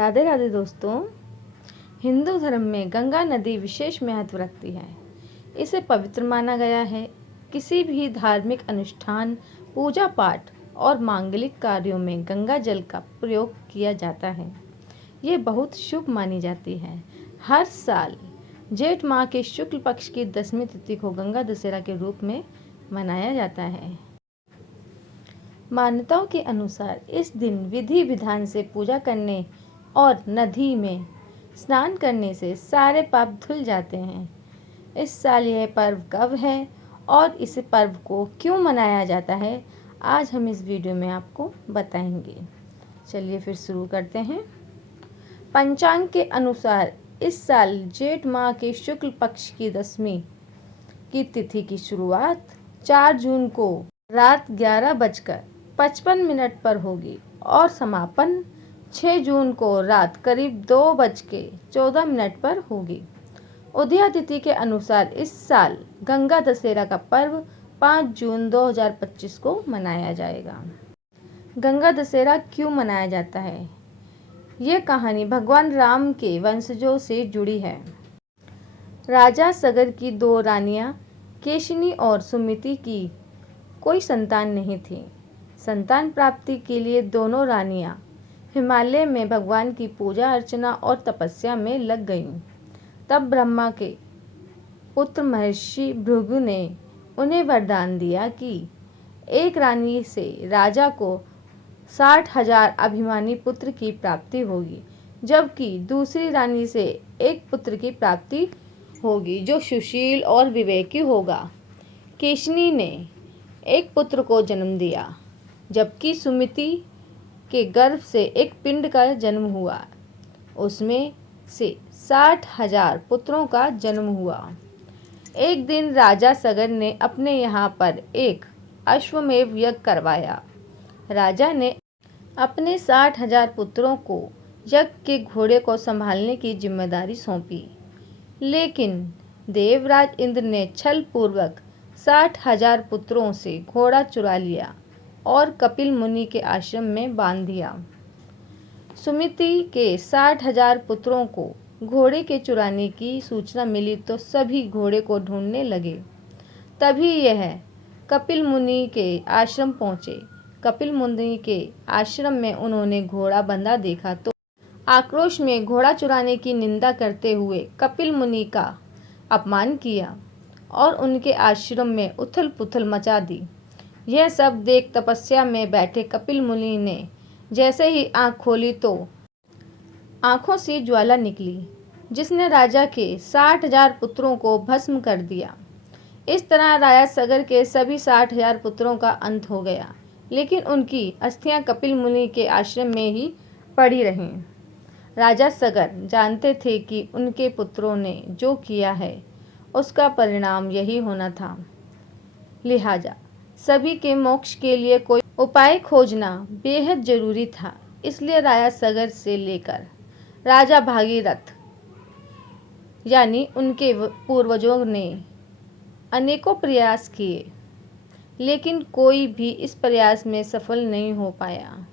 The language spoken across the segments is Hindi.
राधे राधे दोस्तों। हिंदू धर्म में गंगा नदी विशेष महत्व रखती है। इसे पवित्र माना गया है। किसी भी धार्मिक अनुष्ठान, पूजा पाठ और मांगलिक कार्यों में गंगा जल का प्रयोग किया जाता है। ये बहुत शुभ मानी जाती है। हर साल जेठ माह के शुक्ल पक्ष की 10वीं तिथि को गंगा दशहरा के रूप में मनाया जाता है। मान्यताओं के अनुसार इस दिन विधि विधान से पूजा करने और नदी में स्नान करने से सारे पाप धुल जाते हैं। इस साल यह पर्व कब है और इस पर्व को क्यों मनाया जाता है, आज हम इस वीडियो में आपको बताएंगे। चलिए फिर शुरू करते हैं। पंचांग के अनुसार इस साल जेठ माह के शुक्ल पक्ष की 10वीं की तिथि की शुरुआत 4 जून को रात 11:55 पर होगी और समापन 6 जून को रात करीब 2:14 पर होगी। उदया तिथि के अनुसार इस साल गंगा दशहरा का पर्व 5 जून 2025 को मनाया जाएगा। गंगा दशहरा क्यों मनाया जाता है? ये कहानी भगवान राम के वंशजों से जुड़ी है। राजा सगर की 2 रानियां केशिनी और सुमिति की कोई संतान नहीं थी। संतान प्राप्ति के लिए दोनों रानियां हिमालय में भगवान की पूजा अर्चना और तपस्या में लग गईं। तब ब्रह्मा के पुत्र महर्षि भृगु ने उन्हें वरदान दिया कि एक रानी से राजा को 60,000 अभिमानी पुत्र की प्राप्ति होगी, जबकि दूसरी रानी से एक पुत्र की प्राप्ति होगी जो सुशील और विवेकी होगा। केशिनी ने एक पुत्र को जन्म दिया, जबकि सुमिति के गर्भ से एक पिंड का जन्म हुआ। उसमें से 60,000 पुत्रों का जन्म हुआ। एक दिन राजा सगर ने अपने यहाँ पर एक अश्वमेध यज्ञ करवाया। राजा ने अपने 60,000 पुत्रों को यज्ञ के घोड़े को संभालने की जिम्मेदारी सौंपी, लेकिन देवराज इंद्र ने छल पूर्वक 60,000 पुत्रों से घोड़ा चुरा लिया और कपिल मुनि के आश्रम में बांध दिया। सुमिति के 60,000 पुत्रों को घोड़े के चुराने की सूचना मिली तो सभी घोड़े को ढूंढने लगे। तभी यह कपिल मुनि के आश्रम पहुँचे। कपिल मुनि के आश्रम में उन्होंने घोड़ा बंधा देखा तो आक्रोश में घोड़ा चुराने की निंदा करते हुए कपिल मुनि का अपमान किया और उनके आश्रम में उथल पुथल मचा दी। यह सब देख तपस्या में बैठे कपिल मुनि ने जैसे ही आंख खोली तो आंखों से ज्वाला निकली, जिसने राजा के 60,000 पुत्रों को भस्म कर दिया। इस तरह राजा सगर के सभी 60,000 पुत्रों का अंत हो गया, लेकिन उनकी अस्थियां कपिल मुनि के आश्रम में ही पड़ी रहीं। राजा सगर जानते थे कि उनके पुत्रों ने जो किया है उसका परिणाम यही होना था। लिहाजा सभी के मोक्ष के लिए कोई उपाय खोजना बेहद जरूरी था। इसलिए राजा सगर से लेकर राजा भागीरथ यानी उनके पूर्वजों ने अनेकों प्रयास किए, लेकिन कोई भी इस प्रयास में सफल नहीं हो पाया।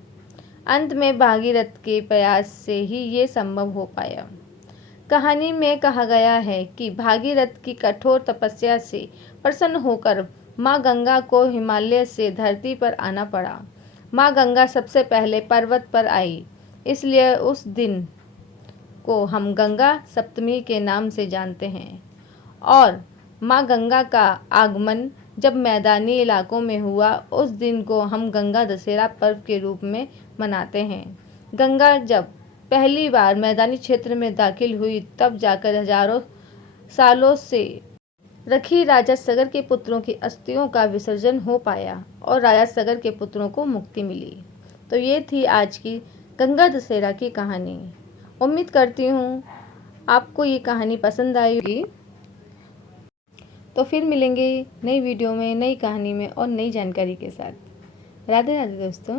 अंत में भागीरथ के प्रयास से ही ये संभव हो पाया। कहानी में कहा गया है कि भागीरथ की कठोर तपस्या से प्रसन्न होकर माँ गंगा को हिमालय से धरती पर आना पड़ा। माँ गंगा सबसे पहले पर्वत पर आई, इसलिए उस दिन को हम गंगा सप्तमी के नाम से जानते हैं। और माँ गंगा का आगमन जब मैदानी इलाकों में हुआ, उस दिन को हम गंगा दशहरा पर्व के रूप में मनाते हैं। गंगा जब पहली बार मैदानी क्षेत्र में दाखिल हुई, तब जाकर हजारों सालों से रखी राजा सगर के पुत्रों की अस्थियों का विसर्जन हो पाया और राजा सगर के पुत्रों को मुक्ति मिली। तो ये थी आज की गंगा दशहरा की कहानी। उम्मीद करती हूँ आपको ये कहानी पसंद आई होगी। तो फिर मिलेंगे नई वीडियो में, नई कहानी में और नई जानकारी के साथ। राधे राधे दोस्तों।